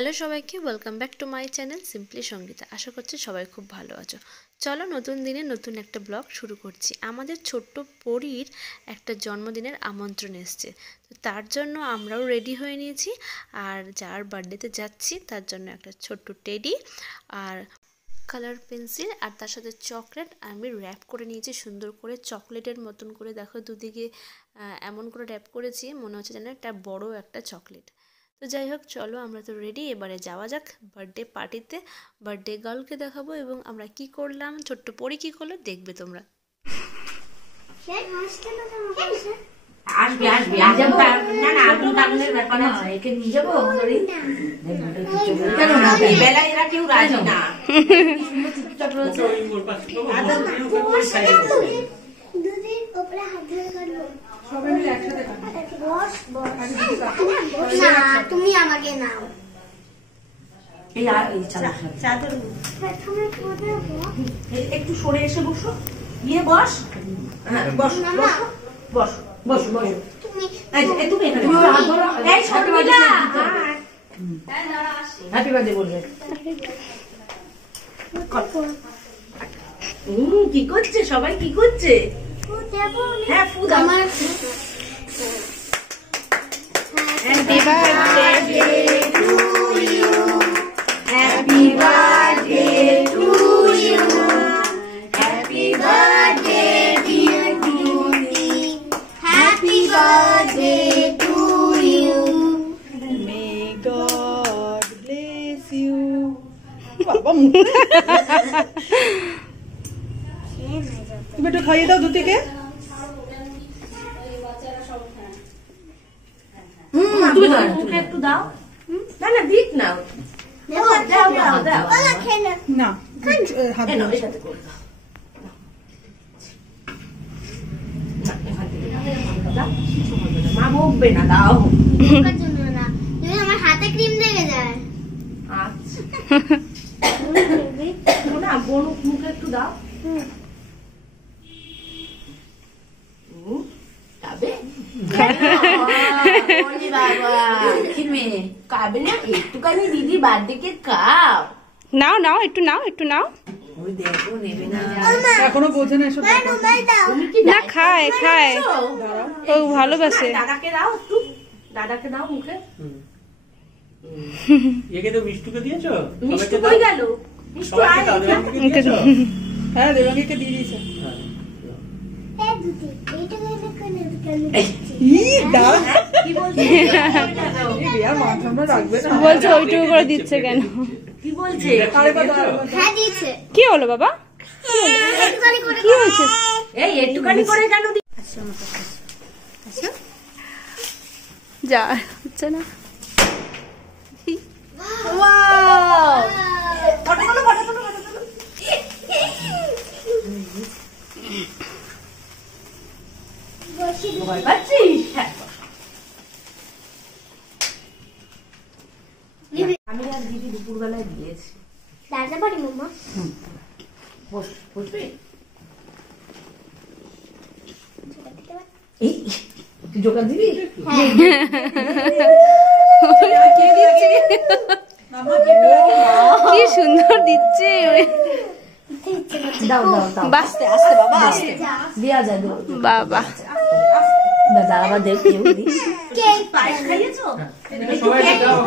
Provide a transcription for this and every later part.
Hello সবাইকে, welcome back to my channel simply Sangeeta. আশা করছি সবাই খুব ভালো আছো। চলো নতুন দিনে নতুন একটা ব্লগ শুরু করছি। আমাদের ছোট্ট পরীর একটা জন্মদিনের আমন্ত্রণ এসছে, তো তার জন্য আমরাও রেডি হয়ে নিয়েছি। আর যার বার্থডেতে যাচ্ছি তার জন্য একটা ছোট্ট টেডি আর কালার পেন্সিল আর তার সাথে চকলেট আমি র্যাপ করে নিয়েছি সুন্দর করে, চকলেটের মতন করে। দেখো দুদিকে এমন করে র্যাপ করেছি, মনে হচ্ছে যেন একটা বড় একটা চকলেট। তো যাই হোক, চলো আমরা তো রেডি, এবারে যাওয়া যাক বার্থডে পার্টিতে। বার্থডে গার্লকে দেখাবো এবং আমরা কি করলাম, ছোট্ট পরি কি করলো দেখবে তোমরা। আসবে আসবে যাবো না না আগুন টাগুনের ব্যাপার আছে, একে নিয়ে যাবো কেন না বেলা এরা কেউ রাজি না। তুমি আমাকে নাও, একটু সরে এসে বসো, গিয়ে বস, বস বস বস বস। হ্যাপি বার্থডে বলবে। কি করছে সবাই, কি করছে? হ্যাঁ ফুড আমার। Happy birthday to you, happy birthday to you, happy birthday dear Tuni, happy birthday to you, may God bless you. বাবা তুমি একটু খাইয়ে দাও দুটিকে। তুমি একটু দাও। না না দিক নাও, দাও দাও দাও না হাত দাও। মা বকবে না, দাও। আমার হাতে ক্রিম লেগে যায়। আচ্ছা না বড় মুখে একটু দাও। কাবে না একটুখানি দিদি বার্থডে কে খাও। নাও নাও একটু নাও, একটু নাও। ওই দেখো নেবে না, এখনো বোঝে না এসব। তুমি কি না খায় খায়, ও ভালোবাসে। দাদাকে দাও একটু, দাদাকে দাও মুখে। একে তো মিষ্টুকে দিয়েছো? মিষ্টি কই গেল? মিষ্টি আয়। হ্যাঁ দেবাঙ্গীকে দিয়ে দিয়েছে। কি বলছে? বলছে ওইটুকু করে দিচ্ছে কেন? কি বলছে? হ্যাঁ দিয়েছে। কি হলো বাবা, কি হয়েছে? এই একটুখানি করে কেন দি? যা হচ্ছে না। ফটো তোলো, ফটো তোলো, ফটো তোলো। ভয় পাচ্ছিস? হ্যাঁ। আমি আর দিদি দুপুরবেলায় দিয়েছি। দাদা পারি মাম্মা। বসবে? এই তুই জোগাড় দিবি? কি সুন্দর দিচ্ছে। দাও দাও দাও, আস্তে আস্তে বাবা, আস্তে দেওয়া যায় বাবা। দাদা আবার দেব কেউ দি। কেক পায়েস খাইয়েছো? সবাই দাও,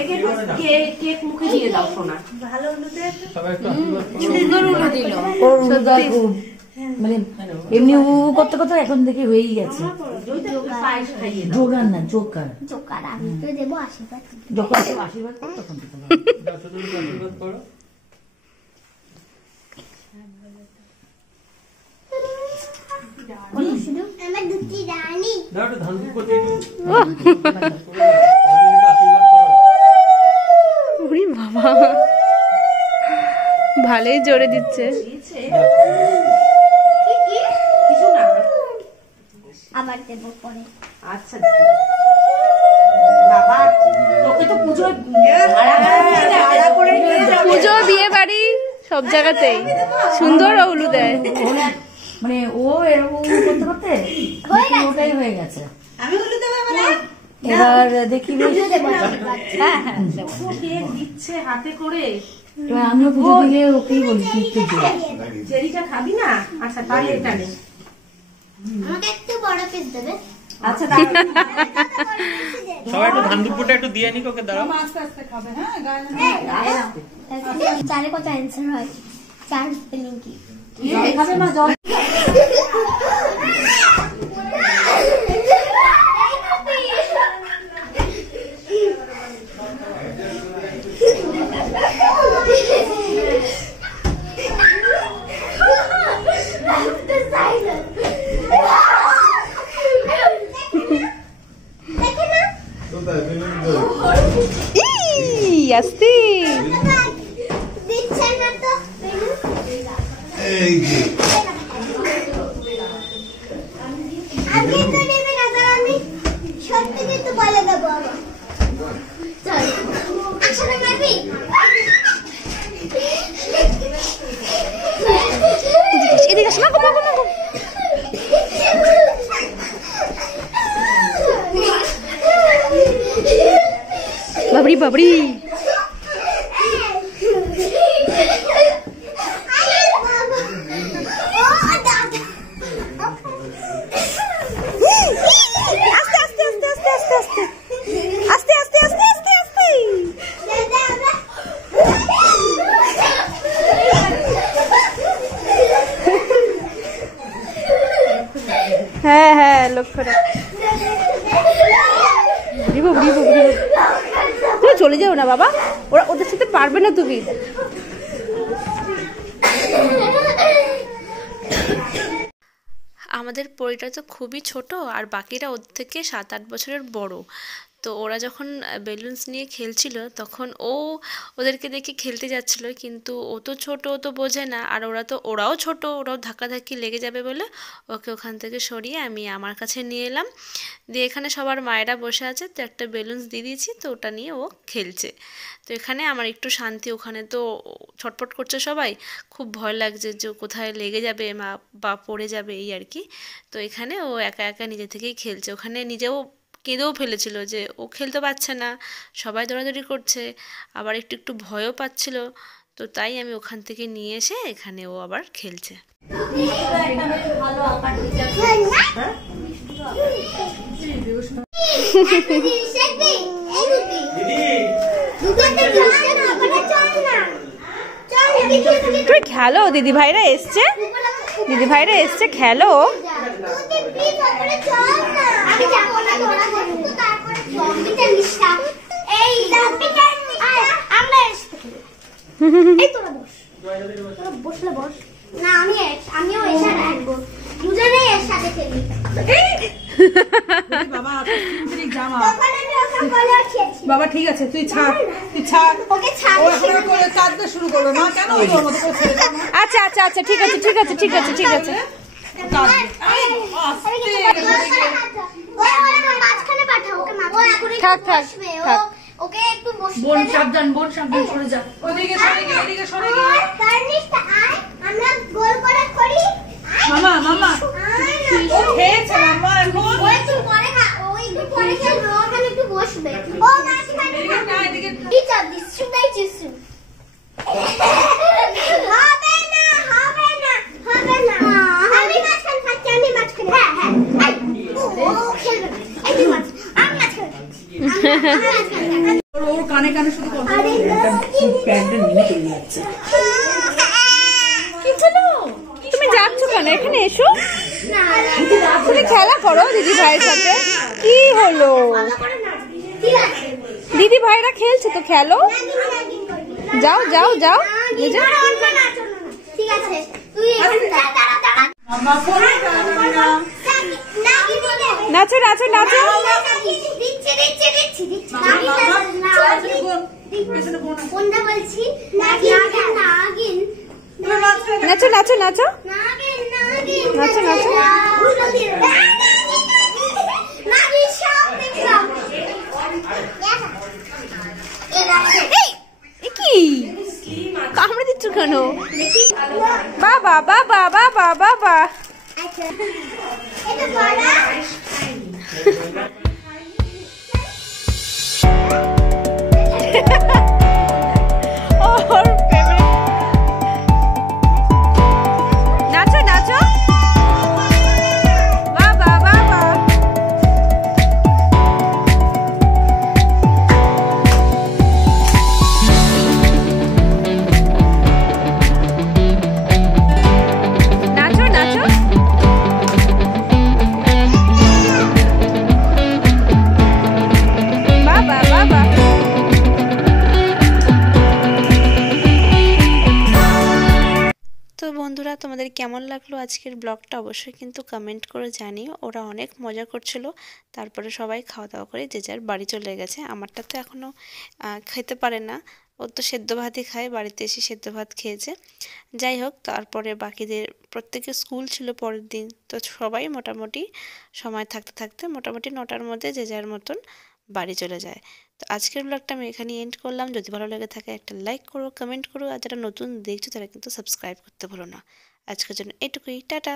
একে কেক মুখে দিয়ে দাও সোনা। ভালো হলুদে সবাই একটু আশীর্বাদ করো। সুন্দর উল্টো দিল। মানে এমনি উ করতে করতে এখন থেকে হয়েই গেছে। পায়েস খাইয়ে দাও। জোগান না জোকার, জোকার আমি তো দেবো আশীর্বাদ। যখন কেউ আশীর্বাদ করো তখন দিতে পারো। শুধু আশীর্বাদ করো। আমার দুটি রানী। দাও একটু ধান দুধ করতে একটু। ওরে বাবা, ভালোই জোরে দিচ্ছে। কিছু না, আবার দেবো পরে। আচ্ছা বাবা তোকে তো পুজোয় পুজো বিয়ে বাড়ি সব জায়গাতেই সুন্দর ওলু দেয়। মানে ও এরকম করতে করতে ওটাই হয়ে গেছে। আমি হলুদ দেবো মানে এবার দেখি বেশ। হ্যাঁ হ্যাঁ কেক দিচ্ছে হাতে করে। এবার আমিও পুজো দিলে ওকেই বলি একটু দে। চেরিটা খাবি না? আচ্ছা তাহলে এটা নে। আমাকে একটু বড় পিস দেবে। আচ্ছা সবাই একটু ধান দুপুরটা একটু দিয়ে নিক ওকে দাঁড়াও। আস্তে আস্তে খাবে। হ্যাঁ গায়ে চারে কত অ্যান্সার হয়? 4 স্পেলিং কি? খাবে মা জল। আস্তে দিচ্ছে না তো। আমি তো নেবে না, কারণ আমি সত্যি কিন্তু বলে দেবো আবার। চল আসলে মারবি। এদিকে আসো না গো গো গো। বাবরি বাবরি হ্যাঁ হ্যাঁ লক্ষ্য রাখ। তুমি চলে যাও না বাবা, ওরা ওদের সাথে পারবে না তুমি। আমাদের পরীটা তো খুবই ছোট আর বাকিরা ওর থেকে 7-8 বছরের বড়। তো ওরা যখন বেলুনস নিয়ে খেলছিল তখন ওদেরকে দেখে খেলতে যাচ্ছিল, কিন্তু ও তো ছোট, ও তো বোঝে না, আর ওরাও ছোট, ওরাও ধাক্কাধাক্কি লেগে যাবে বলে ওকে ওখান থেকে সরিয়ে আমি আমার কাছে নিয়ে এলাম। দিয়ে এখানে সবার মায়েরা বসে আছে, তো একটা বেলুনস দিয়ে দিয়েছি, তো ওটা নিয়ে ও খেলছে। তো এখানে আমার একটু শান্তি, ওখানে তো ছটপট করছে সবাই, খুব ভয় লাগছে যে কোথায় লেগে যাবে বা পড়ে যাবে এই আর কি। তো এখানে ও একা একা নিজে থেকেই খেলছে, ওখানে নিজেও কেঁদেও ফেলেছিল যে ও খেলতে পারছে না, সবাই দৌড়াদৌড়ি করছে, আবার একটু একটু ভয়ও পাচ্ছিল। তো তাই আমি ওখান থেকে নিয়ে এসে এখানে ও আবার খেলছে। তুই খেলো, দিদি ভাইরা এসছে, খেলো। আমিও এসে রাখবো, দুজনেই এর সাথে খেলি। বাবা ঠিক আছে, তুই ছাড়। কাঁদতে শুরু করলো না কেন? আচ্ছা আচ্ছা আচ্ছা ঠিক আছে ঠিক আছে ঠিক আছে ঠিক আছে। থাক থাক থাক। ওকে একটু বসে বোন সাবধান সরে যা। ওদিকে সরে গিয়ে, এদিকে সরে গিয়ে। আমরা গোল করে করি। মামা ও খেয়েছে মামা, এখন ও একটু পরে ও একটু পরে খেলবে, ও ওখানে একটু বসবে। ও মাঝখানে এদিকে না, এদিকে টিচার দিচ্ছু তাই চিছু। হবে না আমি মাঝখানে থাকছি, আমি মাঝখানে। হ্যাঁ ও খেলবে। এই তুই আমি মাঝখানে থাকছি। ওর কানে কানে শুধু কথা আরে প্যান্টটা নিয়ে চলে যাচ্ছে। তুমি যাচ্ছ কেন? এখানে এসো, না তুমি খেলা করো দিদি ভাইয়ের সাথে। কি হলো? ঠিক আছে, দিদি ভাইরা খেলছে তো খেলো, যাও যাও যাও। ঠিক আছে তুই দাঁড়া মামা ফোনে দাঁড়াবি না। নাচো নাচো নাচো। কোনটা বলছি? নাগিন নাচো নাচো নাচো নাগিন নাচো নাচো। কি কামড়ে দিচ্ছ কেন? বাবা বাবা বাবা বাবা। আচ্ছা এটা বড় তোমাদের কেমন লাগলো আজকের ব্লগটা অবশ্যই কিন্তু কমেন্ট করে জানিও। ওরা অনেক মজা করছিল, তারপরে সবাই খাওয়া দাওয়া করে যে যার বাড়ি চলে গেছে। আমারটা তো এখনও খেতে পারে না, ও তো সেদ্ধ ভাতই খায়, বাড়িতে এসে সেদ্ধ ভাত খেয়েছে। যাই হোক, তারপরে বাকিদের প্রত্যেকের স্কুল ছিল পরের দিন, তো সবাই মোটামুটি সময় থাকতে থাকতে মোটামুটি 9টার মধ্যে যে যার মতন বাড়ি চলে যায়। তো আজকের ব্লগটা আমি এখানে এন্ড করলাম। যদি ভালো লেগে থাকে একটা লাইক করো, কমেন্ট করো, আর যারা নতুন দেখছো তারা কিন্তু সাবস্ক্রাইব করতে ভুলো না। আজকের জন্য এটুকুই, টাটা।